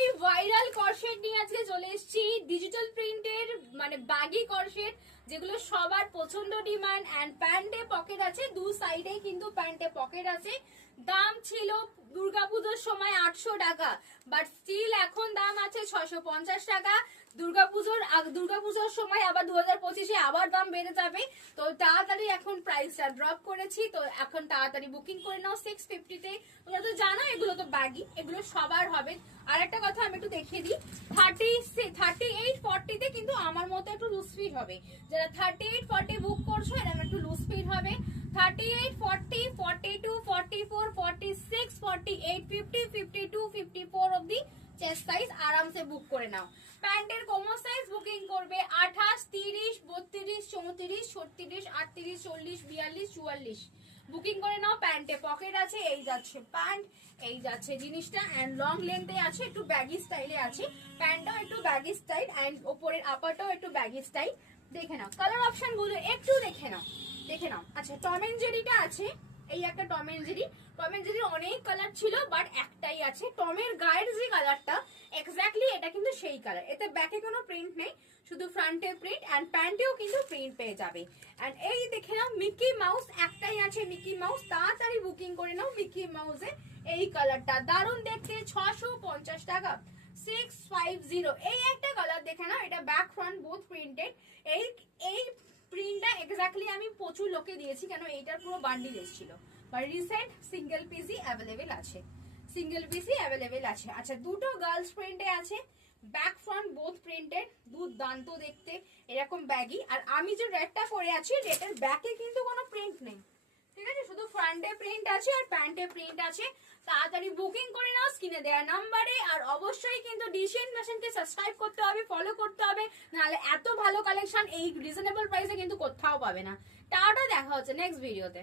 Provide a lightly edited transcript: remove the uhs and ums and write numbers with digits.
এই viral corset নিয়ে আজকে চলে এসেছি, ডিজিটাল প্রিন্টের মানে ব্যাগি করসেট, যেগুলো সবার প্রচন্ড ডিমান্ড। এন্ড প্যান্টে পকেট আছে, দু সাইডে কিন্তু প্যান্টে পকেট আছে। দাম ছিল দুর্গাপুজোর সময় 800 টাকা, বাট স্টিল এখন দাম আছে 650 টাকা। দুর্গাপুজোর সময় আবার 2025-এ আবার দাম বেড়ে যাবে, তো তাড়াতাড়ি এখন প্রাইসটা ড্রপ করেছি, তো এখন তাড়াতাড়ি বুকিং করে নাও 650-তে। তোমরা তো জানো এগুলো তো ব্যাগি, এগুলো সবার হবে। আর একটা কথা আমি একটু দেখিয়ে দিই, 38-40-তে কিন্তু আমার মতো একটু লুজ ফিট হবে। যারা 38-40 বুক করছো এরকম একটু লুজ ফিট হবে। 38-40, 42, 44, 46, 48, 50, 52, 54 অব্দি চেস্ট সাইজ আরামসে বুক করে নাও। প্যান্টের কোমর সাইজ বুকিং করবে 28, 30, 32, 34, 36, 38, 40, 42, 44 বুকিং করে নাও। প্যান্টে পকেট আছে, এই যাচ্ছে প্যান্ট, এই যাচ্ছে জিনিসটা। এন্ড লং লেন্থে আছে, একটু ব্যাগি স্টাইলে আছে। প্যান্টটাও একটু ব্যাগি স্টাইল, এন্ড ওপরের আপারটাও একটু ব্যাগি স্টাইল। দেখে নাও কালার অপশন গুলো, একটু দেখে নাও। আচ্ছা, টম এন্ড জেরিটা আছে, এই একটা Tom and Jerry. Tom and জেরির অনেক কালার ছিল, বাট একটাই আছে টমের গায়ের যে কালারটা, এক্স্যাক্টলি এটা কিন্তু সেই কালার। এতে ব্যাকে কোনো প্রিন্ট নেই, শুধু ফ্রন্টে প্রিন্ট, এন্ড প্যান্টেও কিন্তু প্রিন্ট পেয়ে যাবে। এন্ড এই দেখে নাও মিকি মাউস একটাই আছে, মিকি মাউস তাড়াতাড়ি বুকিং করে নাও। মিকি মাউসে এই কালারটা দারুণ দেখতে, 650 টাকা। 650 এই একটা কালার দেখে নাও, এটা ব্যাক ফ্রন্ট বোথ প্রিন্টেড। এই এই প্রিন্টটা এক্স্যাক্টলি আমি প্রচুর লোকে দিয়েছি, কেন এইটার পুরো বান্ডিল এসেছিল। বাট রিসেন্ট সিঙ্গেল পিসই অ্যাভেলেবেল আছে, আচ্ছা, দুটো গার্লস প্রিন্টে আছে, ব্যাক ফ্রন্ট বোথ প্রিন্টেড, দুর্দান্ত দেখতে এরকম ব্যাগি। আর আমি যে রেডটা পরে আছি, রেডের ব্যাকে কিন্তু কোনো প্রিন্ট নেই, ঠিক আছে, শুধু ফ্রন্টে প্রিন্ট আছে আর প্যান্টে প্রিন্ট আছে। তাড়াতাড়ি বুকিং করে নাও স্ক্রিনে দেওয়া নাম্বারে। আর অবশ্যই কিন্তু ডিসিএন ফ্যাশনকে সাবস্ক্রাইব করতে হবে, ফলো করতে হবে, নাহলে এত ভালো কালেকশন এই রিজনেবল প্রাইসে কিন্তু কোথাও পাবে না। টাটা, দেখা হচ্ছে নেক্সট ভিডিওতে।